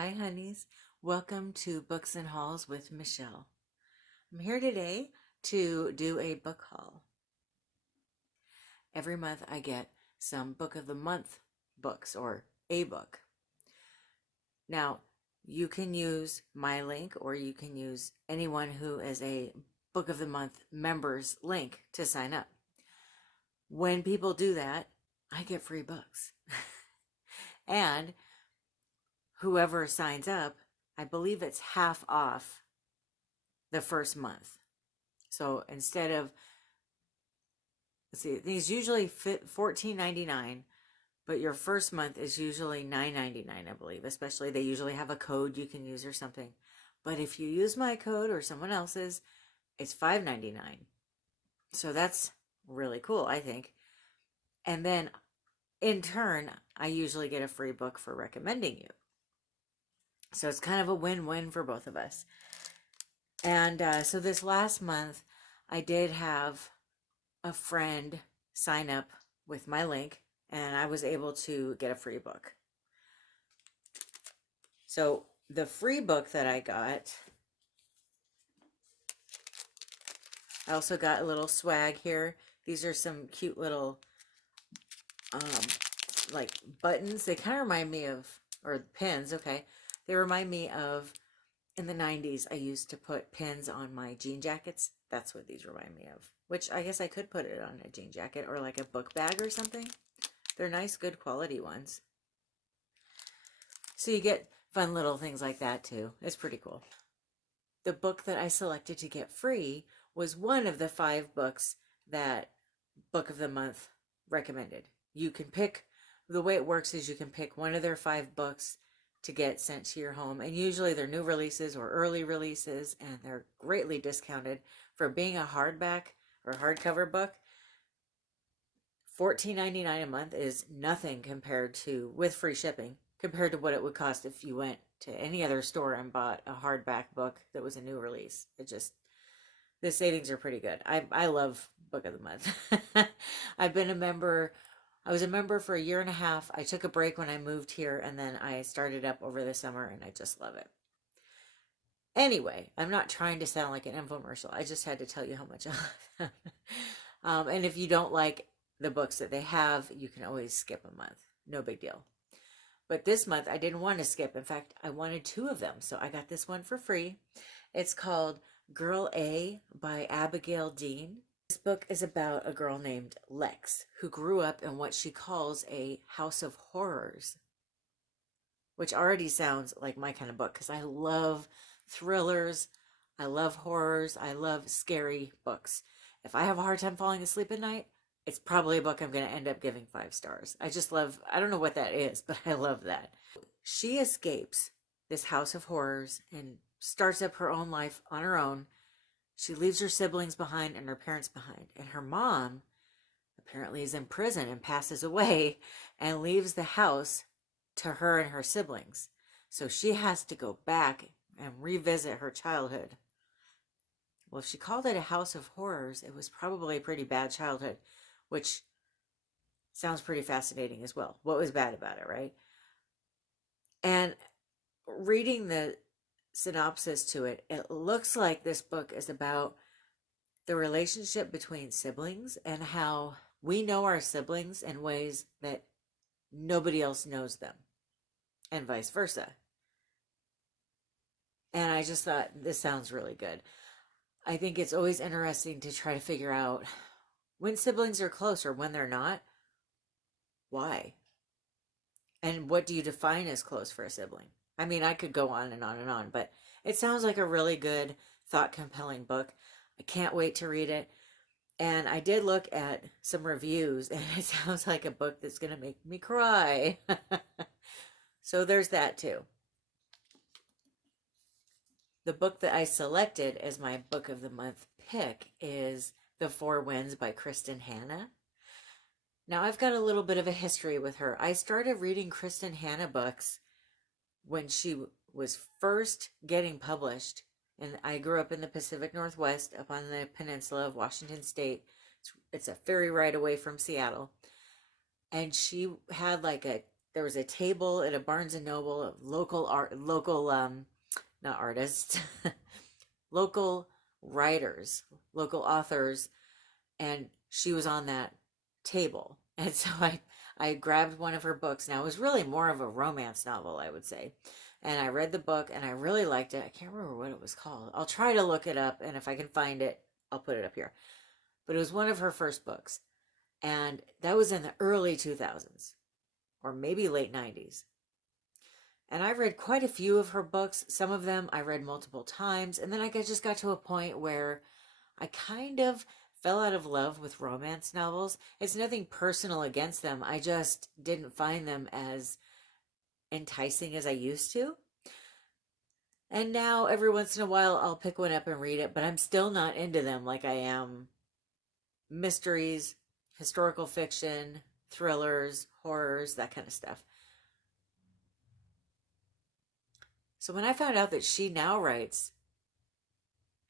Hi, honeys. Welcome to Books and Hauls with Michelle. I'm here today to do a book haul. Every month I get some Book of the Month books or a book. Now, you can use my link or you can use anyone who is a Book of the Month member's link to sign up. When people do that, I get free books. And whoever signs up, I believe it's half off the first month. So instead of, let's see, these usually fit $14.99, but your first month is usually $9.99, I believe. Especially they usually have a code you can use or something. But if you use my code or someone else's, it's $5.99. So that's really cool, I think. And then in turn, I usually get a free book for recommending you. So it's kind of a win-win for both of us. And so this last month, I did have a friend sign up with my link, and I was able to get a free book. So the free book that I got, I also got a little swag here. These are some cute little like buttons. They kind of remind me of, or pins, okay. They remind me of, in the 90s, I used to put pins on my jean jackets. That's what these remind me of. Which I guess I could put it on a jean jacket or like a book bag or something. They're nice, good quality ones. So you get fun little things like that too. It's pretty cool. The book that I selected to get free was one of the 5 books that Book of the Month recommended. You can pick, the way it works is you can pick one of their 5 books to get sent to your home, and usually they're new releases or early releases, and they're greatly discounted. For being a hardback or hardcover book, $14.99 a month is nothing compared to, with free shipping, compared to what it would cost if you went to any other store and bought a hardback book that was a new release. It just, the savings are pretty good. I love Book of the Month. I've been a member. I was a member for 1.5 years. I took a break when I moved here, and then I started up over the summer, and I just love it. Anyway, I'm not trying to sound like an infomercial. I just had to tell you how much I love them. And if you don't like the books that they have, you can always skip a month. No big deal. But this month, I didn't want to skip. In fact, I wanted 2 of them, so I got this one for free. It's called Girl A by Abigail Dean. This book is about a girl named Lex who grew up in what she calls a house of horrors, which already sounds like my kind of book because I love thrillers, I love horrors, I love scary books. If I have a hard time falling asleep at night, it's probably a book I'm going to end up giving 5 stars. I just love, I don't know what that is, but I love that. She escapes this house of horrors and starts up her own life on her own. She leaves her siblings behind and her parents behind. And her mom apparently is in prison and passes away and leaves the house to her and her siblings. So she has to go back and revisit her childhood. Well, if she called it a house of horrors, it was probably a pretty bad childhood, which sounds pretty fascinating as well. What was bad about it, right? And reading the synopsis to it, it looks like this book is about the relationship between siblings and how we know our siblings in ways that nobody else knows them, and vice versa. And I just thought, this sounds really good. I think it's always interesting to try to figure out when siblings are close or when they're not, why? And what do you define as close for a sibling? I mean, I could go on and on and on, but it sounds like a really good, thought-compelling book. I can't wait to read it. And I did look at some reviews, and it sounds like a book that's going to make me cry. So there's that too. The book that I selected as my Book of the Month pick is The Four Winds by Kristin Hannah. Now, I've got a little bit of a history with her. I started reading Kristin Hannah books when she was first getting published. And I grew up in the Pacific Northwest, up on the peninsula of Washington State. It's a ferry ride away from Seattle. And she had like a there was a table at a Barnes and Noble of not artists, local writers, local authors, and she was on that table. And so I grabbed one of her books. Now, it was really more of a romance novel, I would say. And I read the book and I really liked it. I can't remember what it was called. I'll try to look it up, and if I can find it, I'll put it up here. But it was one of her first books. And that was in the early 2000s, or maybe late 90s. And I read quite a few of her books. Some of them I read multiple times. And then I just got to a point where I kind of fell out of love with romance novels. It's nothing personal against them. I just didn't find them as enticing as I used to. And now every once in a while I'll pick one up and read it, but I'm still not into them like I am mysteries, historical fiction, thrillers, horrors, that kind of stuff. So when I found out that she now writes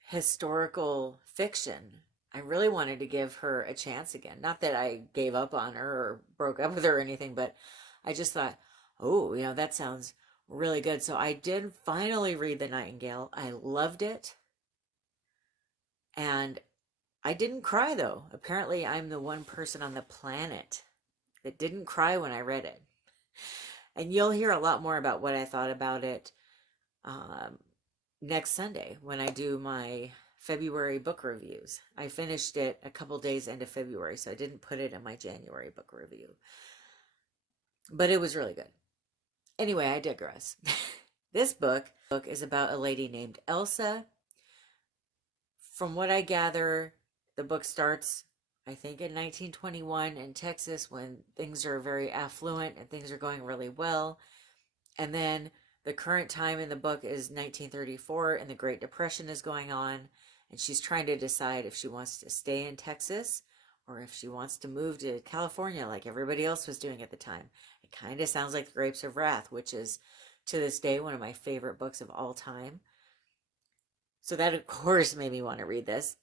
historical fiction, I really wanted to give her a chance again. Not that I gave up on her or broke up with her or anything, but I just thought, oh, that sounds really good. So I did finally read The Nightingale. I loved it. And I didn't cry, though. Apparently, I'm the one person on the planet that didn't cry when I read it. And you'll hear a lot more about what I thought about it next Sunday when I do my February book reviews. I finished it a couple days into February, so I didn't put it in my January book review. But it was really good. Anyway, I digress. This book is about a lady named Elsa. From what I gather, the book starts, I think, in 1921 in Texas when things are very affluent and things are going really well. And then the current time in the book is 1934 and the Great Depression is going on. And she's trying to decide if she wants to stay in Texas or if she wants to move to California like everybody else was doing at the time. It kind of sounds like The Grapes of Wrath, which is to this day one of my favorite books of all time. So that, of course, made me want to read this.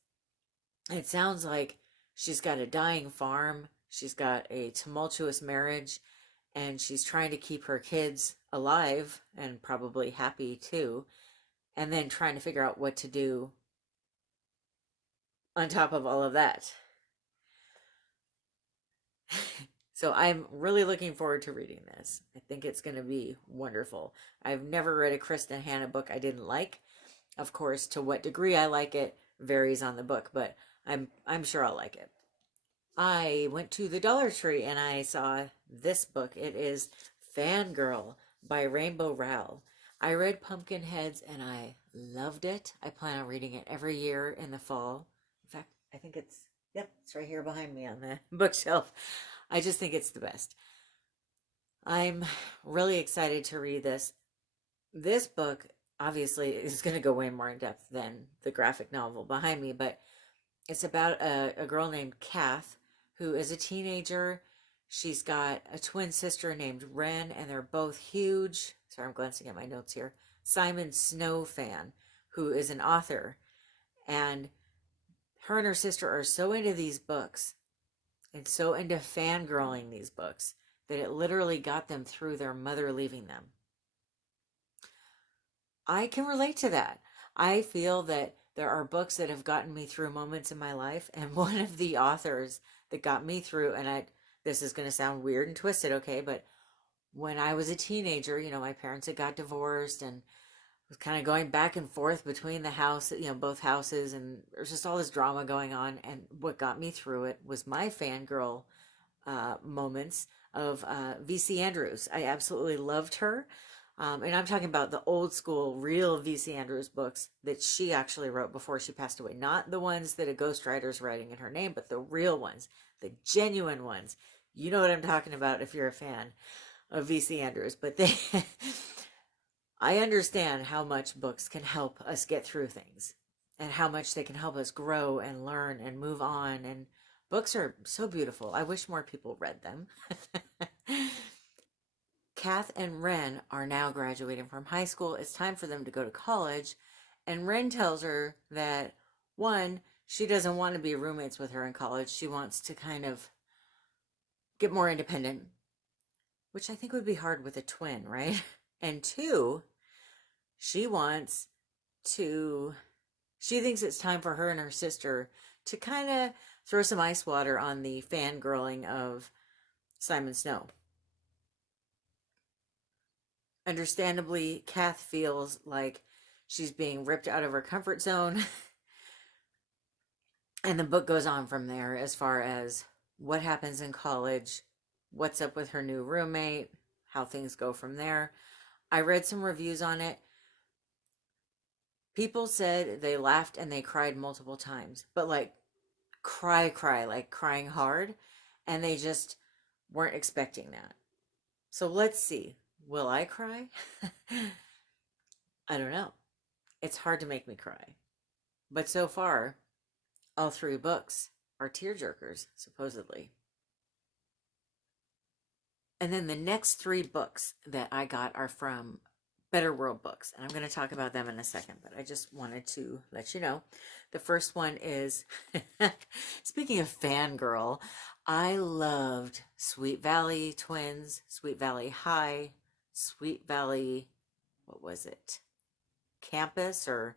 It sounds like she's got a dying farm, she's got a tumultuous marriage, and she's trying to keep her kids alive and probably happy too, and then trying to figure out what to do on top of all of that. So I'm really looking forward to reading this. I think it's going to be wonderful. I've never read a Kristin Hannah book I didn't like. Of course, to what degree I like it varies on the book, but I'm sure I'll like it. I went to the Dollar Tree and I saw this book. It is Fangirl by Rainbow Rowell. I read Pumpkinheads and I loved it. I plan on reading it every year in the fall. In fact, I think it's right here behind me on the bookshelf. I just think it's the best. I'm really excited to read this. This book obviously is going to go way more in depth than the graphic novel behind me, but it's about a girl named Kath who is a teenager. She's got a twin sister named Ren, and they're both huge, sorry, I'm glancing at my notes here, Simon Snow fan, who is an author. And her and her sister are so into these books and so into fangirling these books that it literally got them through their mother leaving them. I can relate to that. I feel that there are books that have gotten me through moments in my life, and one of the authors that got me through, and this is going to sound weird and twisted, okay, but when I was a teenager, my parents had got divorced and was kind of going back and forth between the house, both houses, and there's just all this drama going on, and what got me through it was my fangirl moments of V.C. Andrews. I absolutely loved her. And I'm talking about the old school, real V.C. Andrews books that she actually wrote before she passed away. Not the ones that a ghostwriter's writing in her name, but the real ones, the genuine ones. You know what I'm talking about if you're a fan of V.C. Andrews. But I understand how much books can help us get through things and how much they can help us grow and learn and move on. And books are so beautiful. I wish more people read them. Kath and Ren are now graduating from high school. It's time for them to go to college. And Ren tells her that, one, she doesn't want to be roommates with her in college. She wants to kind of get more independent. which I think would be hard with a twin, right? And two, she wants to, she thinks it's time for her and her sister to kind of throw some ice water on the fangirling of Simon Snow. Understandably, Kath feels like she's being ripped out of her comfort zone. And the book goes on from there as far as what happens in college, what's up with her new roommate, how things go from there. I read some reviews on it. People said they laughed and they cried multiple times, but like cry, like crying hard. And they just weren't expecting that. So let's see. Will I cry? I don't know. It's hard to make me cry. But so far, all three books are tearjerkers, supposedly. And then the next three books that I got are from Better World Books. And I'm going to talk about them in a second, but I just wanted to let you know. The first one is, speaking of fangirl, I loved Sweet Valley Twins, Sweet Valley High, Sweet Valley, what was it? Campus, or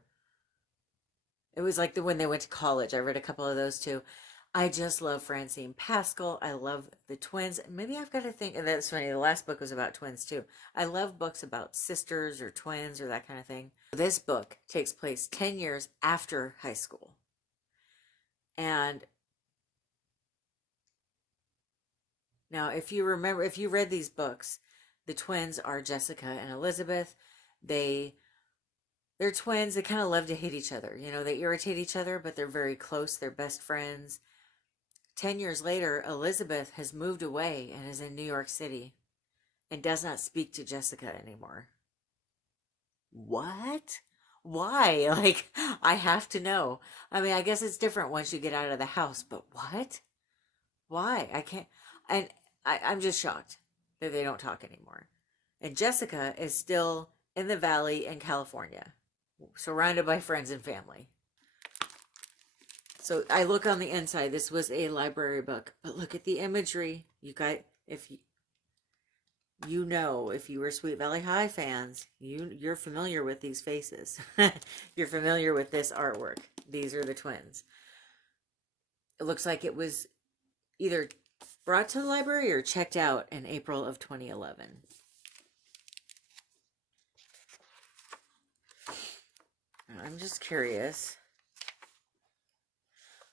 it was like when they went to college. I read a couple of those too. I just love Francine Pascal. I love the twins. Maybe I've got to think, and that's funny, the last book was about twins too. I love books about sisters or twins or that kind of thing. This book takes place 10 years after high school. And now, if you remember, if you read these books, the twins are Jessica and Elizabeth. They're twins. They kind of love to hate each other. You know, they irritate each other, but they're very close. They're best friends. 10 years later, Elizabeth has moved away and is in New York City and does not speak to Jessica anymore. What? Why? Like, I have to know. I mean, I guess it's different once you get out of the house, but what? Why? I can't. And I'm just shocked that they don't talk anymore. And Jessica is still in the valley in California, surrounded by friends and family. So I look on the inside. This was a library book, but look at the imagery. You guys, if you know, if you were Sweet Valley High fans, you're familiar with these faces. You're familiar with this artwork. These are the twins. It looks like it was either brought to the library or checked out in April of 2011. I'm just curious.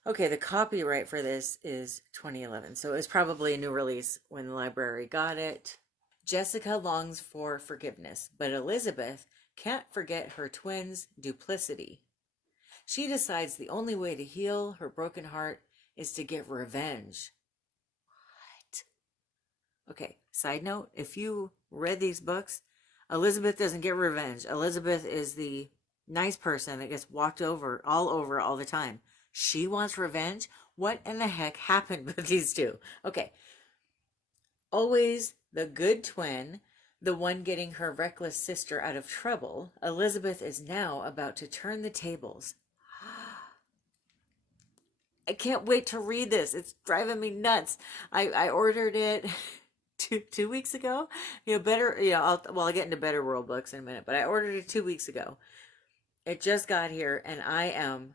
Okay, the copyright for this is 2011, so it was probably a new release when the library got it. Jessica longs for forgiveness, but Elizabeth can't forget her twins' duplicity. She decides the only way to heal her broken heart is to get revenge. What? Okay, side note, if you read these books, Elizabeth doesn't get revenge. Elizabeth is the nice person that gets walked over all the time. She wants revenge? What in the heck happened with these two? Okay. Always the good twin, the one getting her reckless sister out of trouble, Elizabeth is now about to turn the tables. I can't wait to read this. It's driving me nuts. I ordered it two weeks ago. You know, I'll get into Better World Books in a minute, but I ordered it 2 weeks ago. It just got here, and I am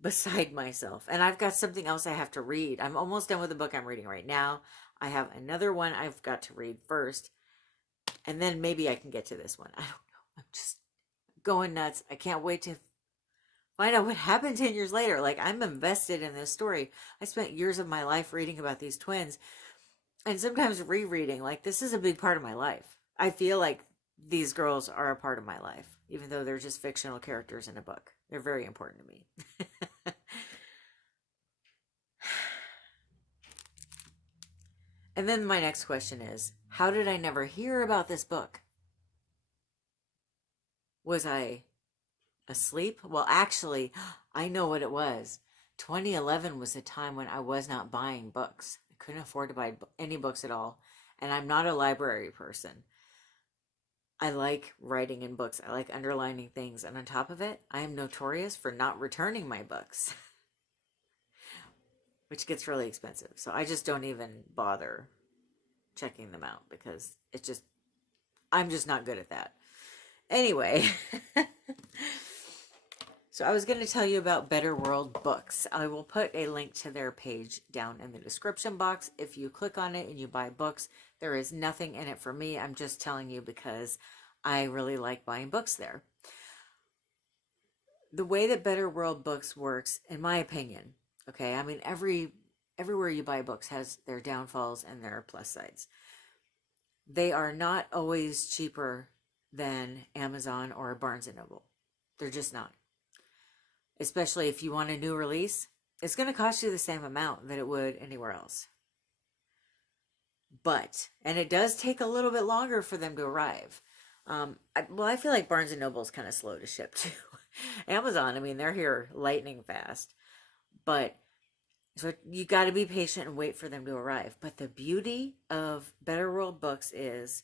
beside myself. And I've got something else I have to read. I'm almost done with the book I'm reading right now. I have another one I've got to read first. And then maybe I can get to this one. I don't know. I'm just going nuts. I can't wait to find out what happened 10 years later. Like, I'm invested in this story. I spent years of my life reading about these twins and sometimes rereading. Like, this is a big part of my life. I feel like these girls are a part of my life, even though they're just fictional characters in a book. They're very important to me. And then my next question is, how did I never hear about this book? Was I asleep? Well, actually, I know what it was. 2011 was a time when I was not buying books. I couldn't afford to buy any books at all. And I'm not a library person. I like writing in books. I like underlining things. And on top of it, I am notorious for not returning my books, which gets really expensive. So I just don't even bother. checking them out because I'm just not good at that. Anyway, so I was going to tell you about Better World Books. I will put a link to their page down in the description box. If you click on it and you buy books, there is nothing in it for me. I'm just telling you because I really like buying books there. The way that Better World Books works, in my opinion, okay, I mean, everywhere you buy books has their downfalls and their plus sides. They are not always cheaper than Amazon or Barnes & Noble. They're just not. Especially if you want a new release, it's going to cost you the same amount that it would anywhere else. But, and it does take a little bit longer for them to arrive. I feel like Barnes & Noble is kind of slow to ship too. Amazon, I mean, they're here lightning fast. But so you got to be patient and wait for them to arrive. But the beauty of Better World Books is,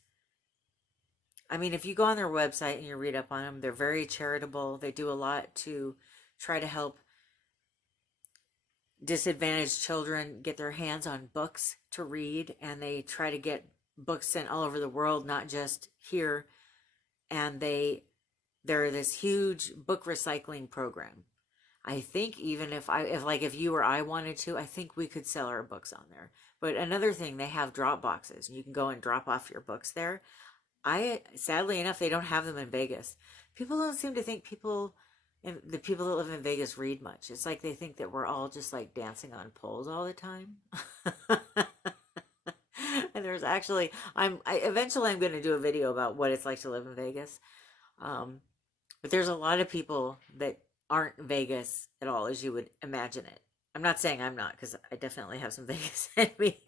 I mean, if you go on their website and you read up on them, they're very charitable. They do a lot to try to help disadvantaged children get their hands on books to read. And they try to get books sent all over the world, not just here. And they're this huge book recycling program. I think even if you or I wanted to, I think we could sell our books on there. But another thing, they have drop boxes. You can go and drop off your books there. Sadly enough, they don't have them in Vegas. People don't seem to think the people that live in Vegas read much. It's like they think that we're all just like dancing on poles all the time. And there's actually, eventually I'm going to do a video about what it's like to live in Vegas. But there's a lot of people that aren't Vegas at all as you would imagine it. I'm not saying I'm not, because I definitely have some Vegas in me.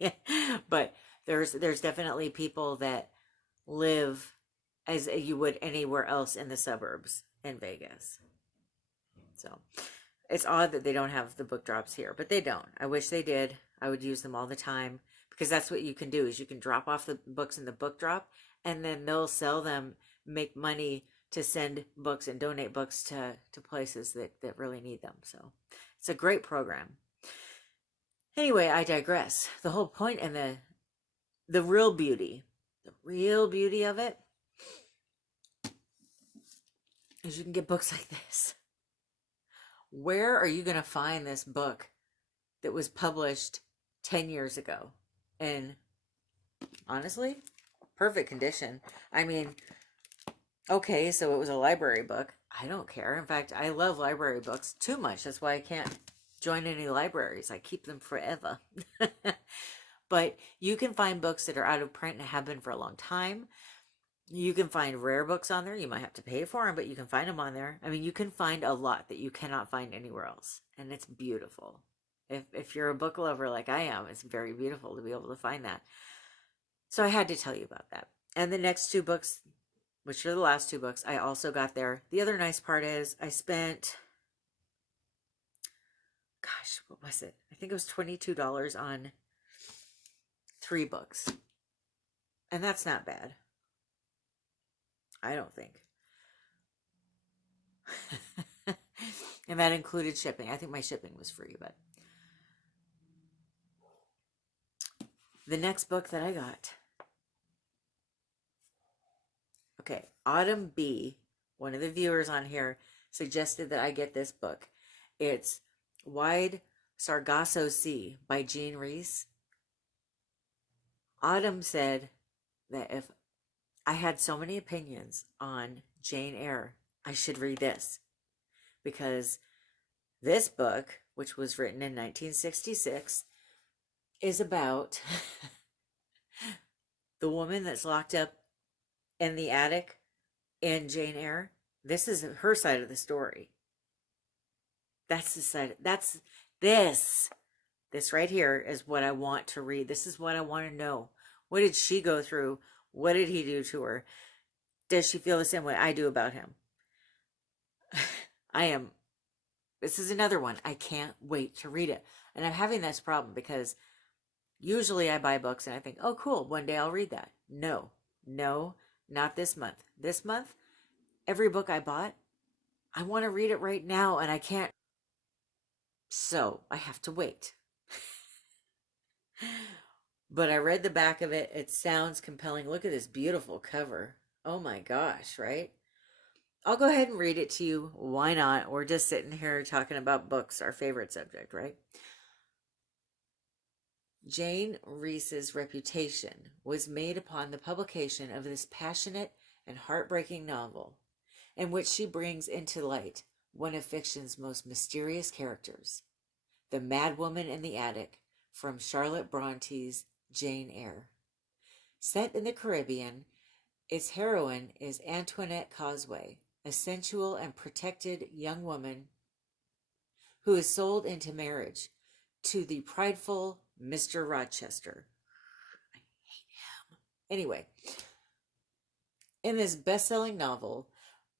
But there's definitely people that live as you would anywhere else in the suburbs in Vegas. So it's odd that they don't have the book drops here, but they don't. I wish they did. I would use them all the time, because that's what you can do is you can drop off the books in the book drop, and then they'll sell them, make money to send books and donate books to places that really need them. So it's a great program. Anyway, I digress. The whole point and the real beauty of it is you can get books like this. Where are you going to find this book that was published 10 years ago? And honestly, perfect condition. I mean, okay, so it was a library book. I don't care. In fact, I love library books too much. That's why I can't join any libraries. I keep them forever. But you can find books that are out of print and have been for a long time. You can find rare books on there. You might have to pay for them, but you can find them on there. I mean, you can find a lot that you cannot find anywhere else. And it's beautiful. If you're a book lover like I am, it's very beautiful to be able to find that. So I had to tell you about that. And the next two books, which are the last two books, I also got there. The other nice part is I spent, gosh, what was it? I think it was $22 on 3 books. And that's not bad. I don't think. And that included shipping. I think my shipping was free, but the next book that I got. Okay, Autumn B, one of the viewers on here, suggested that I get this book. It's Wide Sargasso Sea by Rhys. Autumn said that if I had so many opinions on Jane Eyre, I should read this. Because this book, which was written in 1966, is about the woman that's locked up in the attic in Jane Eyre. This is her side of the story. That's the side. This right here is what I want to read. This is what I want to know. What did she go through? What did he do to her? Does she feel the same way I do about him? This is another one. I can't wait to read it. And I'm having this problem because usually I buy books and I think, oh, cool, one day I'll read that. No, not this month. This month, every book I bought, I want to read it right now and I can't. So I have to wait. But I read the back of it. It sounds compelling. Look at this beautiful cover. Oh my gosh, right? I'll go ahead and read it to you. Why not? We're just sitting here talking about books, our favorite subject, right? Jane Rhys's reputation was made upon the publication of this passionate and heartbreaking novel, in which she brings into light one of fiction's most mysterious characters, the madwoman in the attic from Charlotte Bronte's Jane Eyre. Set in the Caribbean, its heroine is Antoinette Causeway, a sensual and protected young woman who is sold into marriage to the prideful Mr. Rochester. I hate him. Anyway, in this best-selling novel,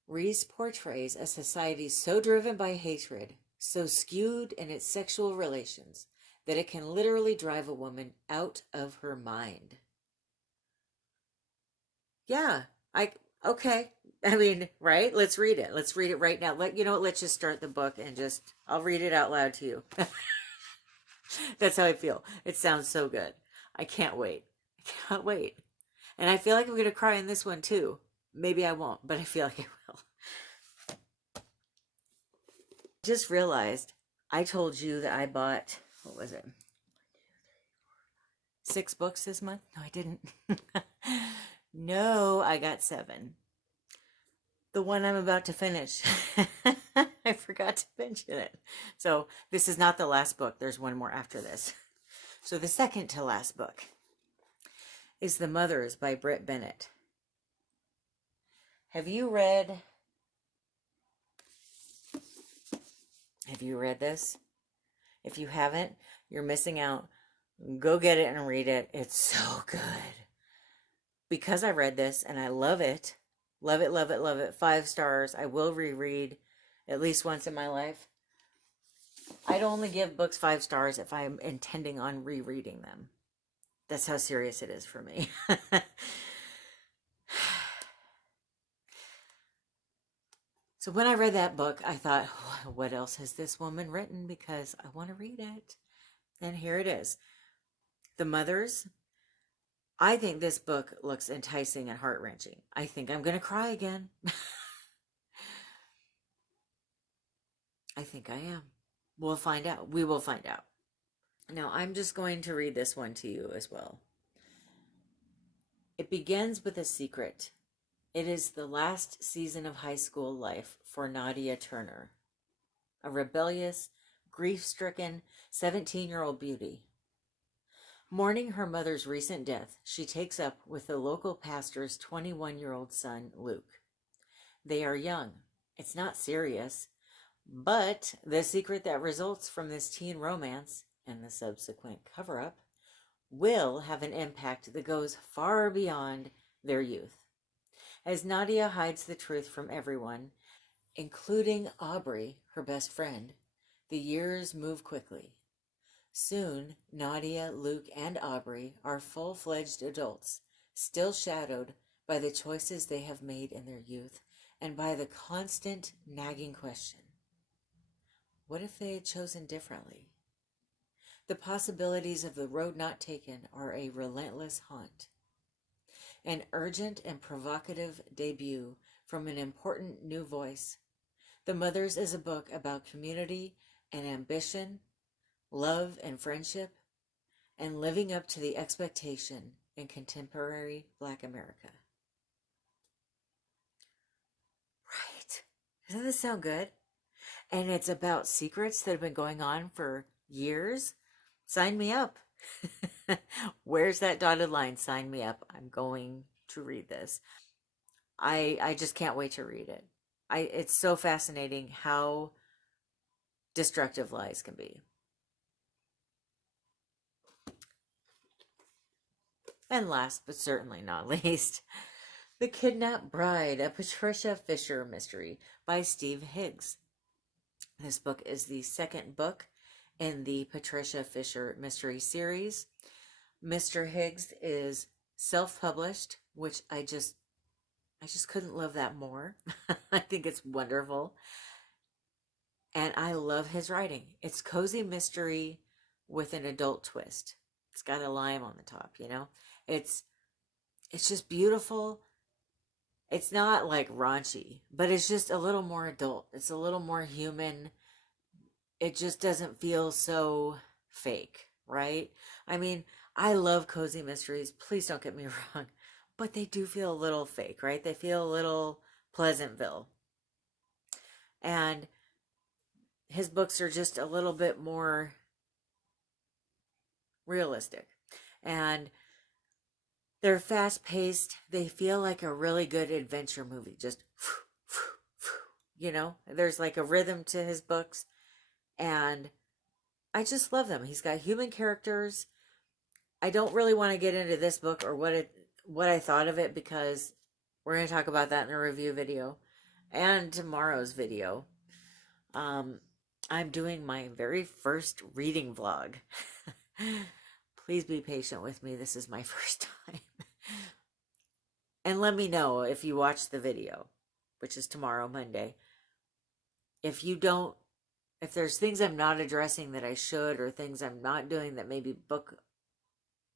Rhys portrays a society so driven by hatred, so skewed in its sexual relations, that it can literally drive a woman out of her mind. Yeah, okay. I mean, right? Let's read it. Let's read it right now. Let's just start the book and I'll read it out loud to you. That's how I feel. It sounds so good. I can't wait. I can't wait. And I feel like I'm going to cry in this one too. Maybe I won't, but I feel like I will. Just realized I told you that I bought, what was it? 6 books this month? No, I didn't. No, I got 7. The one I'm about to finish. I forgot to mention it. So this is not the last book. There's one more after this. So the second to last book is The Mothers by Bennett. Have you read this? If you haven't, you're missing out. Go get it and read it. It's so good. Because I read this and I love it. Love it, love it, love it. 5 stars. I will reread at least once in my life. I'd only give books 5 stars if I'm intending on rereading them. That's how serious it is for me. So when I read that book, I thought, what else has this woman written? Because I want to read it. And here it is. The Mothers. I think this book looks enticing and heart-wrenching. I think I'm going to cry again. I think I am. We'll find out. We will find out. Now, I'm just going to read this one to you as well. It begins with a secret. It is the last season of high school life for Nadia Turner, a rebellious, grief-stricken 17-year-old beauty. Mourning her mother's recent death, she takes up with the local pastor's 21-year-old son, Luke. They are young. It's not serious, but the secret that results from this teen romance and the subsequent cover-up will have an impact that goes far beyond their youth. As Nadia hides the truth from everyone, including Aubrey, her best friend, the years move quickly. Soon, Nadia, Luke, and Aubrey are full-fledged adults, still shadowed by the choices they have made in their youth and by the constant nagging question, what if they had chosen differently? The possibilities of the road not taken are a relentless haunt. An urgent and provocative debut from an important new voice. The Mothers is a book about community and ambition, love and friendship, and living up to the expectation in contemporary Black America. Right. Doesn't this sound good? And it's about secrets that have been going on for years. Sign me up. Where's that dotted line? Sign me up. I'm going to read this. I just can't wait to read it. It's so fascinating how destructive lies can be. And last but certainly not least, The Kidnapped Bride, a Patricia Fisher mystery by Steve Higgs. This book is the second book in the Patricia Fisher mystery series. Mr. Higgs is self-published, which I just couldn't love that more. I think it's wonderful. And I love his writing. It's cozy mystery with an adult twist. It's got a lime on the top, you know? It's just beautiful. It's not like raunchy, but it's just a little more adult. It's a little more human. It just doesn't feel so fake, right? I mean, I love cozy mysteries. Please don't get me wrong, but they do feel a little fake, right? They feel a little Pleasantville. And his books are just a little bit more realistic. And they're fast paced. They feel like a really good adventure movie. Just, you know, there's like a rhythm to his books. And I just love them. He's got human characters. I don't really want to get into this book or what I thought of it, because we're going to talk about that in a review video and tomorrow's video. I'm doing my very first reading vlog. Please be patient with me. This is my first time. And let me know if you watch the video, which is tomorrow, Monday. If there's things I'm not addressing that I should, or things I'm not doing that maybe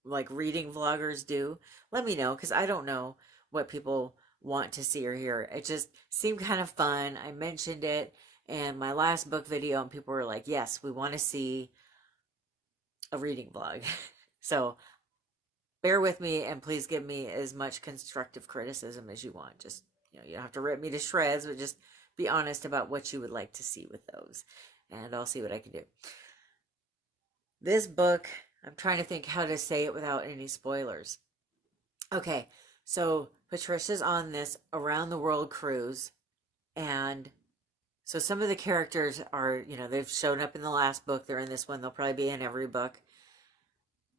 like reading vloggers do, let me know, because I don't know what people want to see or hear. It just seemed kind of fun. I mentioned it in my last book video, and people were like, yes, we want to see a reading vlog. So bear with me, and please give me as much constructive criticism as you want. Just, you know, you don't have to rip me to shreds, but just be honest about what you would like to see with those, and I'll see what I can do. This book, I'm trying to think how to say it without any spoilers. Okay, so Patricia's on this around the world cruise, and so some of the characters are, you know, they've shown up in the last book, they're in this one, they'll probably be in every book,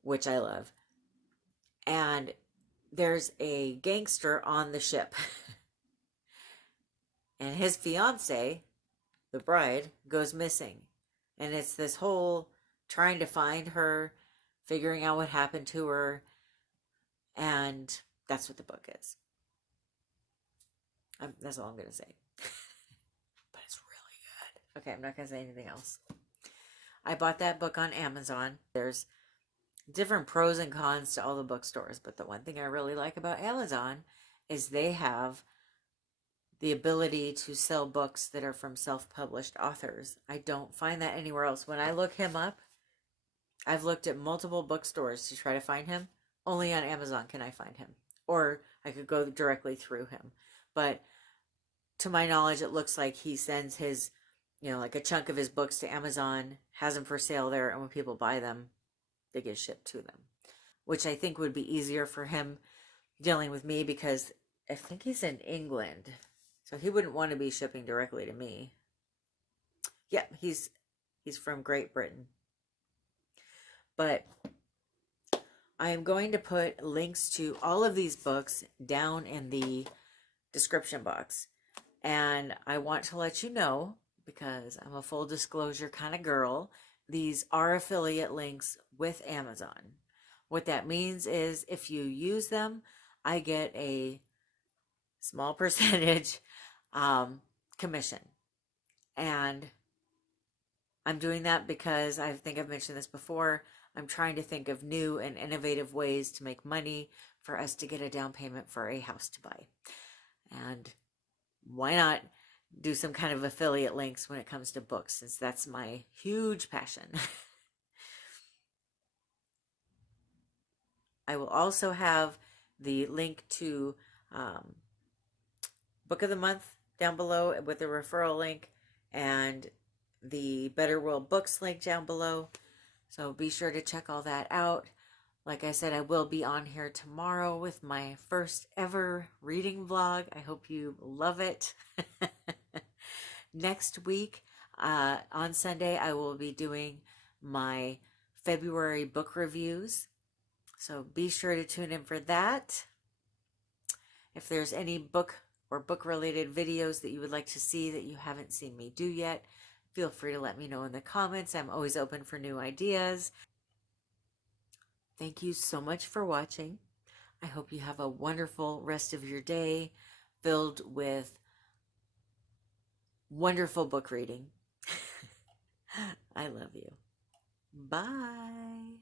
which I love. And there's a gangster on the ship. And his fiance, the bride, goes missing. And it's this whole trying to find her, figuring out what happened to her. And that's what the book is. That's all I'm going to say. But it's really good. Okay, I'm not going to say anything else. I bought that book on Amazon. There's different pros and cons to all the bookstores, but the one thing I really like about Amazon is they have the ability to sell books that are from self-published authors. I don't find that anywhere else. When I look him up, I've looked at multiple bookstores to try to find him. Only on Amazon can I find him. Or I could go directly through him. But to my knowledge, it looks like he sends his, you know, like a chunk of his books to Amazon, has them for sale there, and when people buy them, they get shipped to them, which I think would be easier for him dealing with me, because I think he's in England, so he wouldn't want to be shipping directly to me. Yeah, he's from Great Britain. But I am going to put links to all of these books down in the description box. And I want to let you know, because I'm a full disclosure kind of girl, these are affiliate links with Amazon. What that means is if you use them, I get a small percentage commission. And I'm doing that because I think I've mentioned this before. I'm trying to think of new and innovative ways to make money for us to get a down payment for a house to buy. And why not do some kind of affiliate links when it comes to books, since that's my huge passion. I will also have the link to Book of the Month down below with the referral link, and the Better World Books link down below. So be sure to check all that out. Like I said, I will be on here tomorrow with my first ever reading vlog. I hope you love it. Next week, on Sunday, I will be doing my February book reviews. So be sure to tune in for that. If there's any book or book-related videos that you would like to see that you haven't seen me do yet, feel free to let me know in the comments. I'm always open for new ideas. Thank you so much for watching. I hope you have a wonderful rest of your day filled with wonderful book reading. I love you. Bye.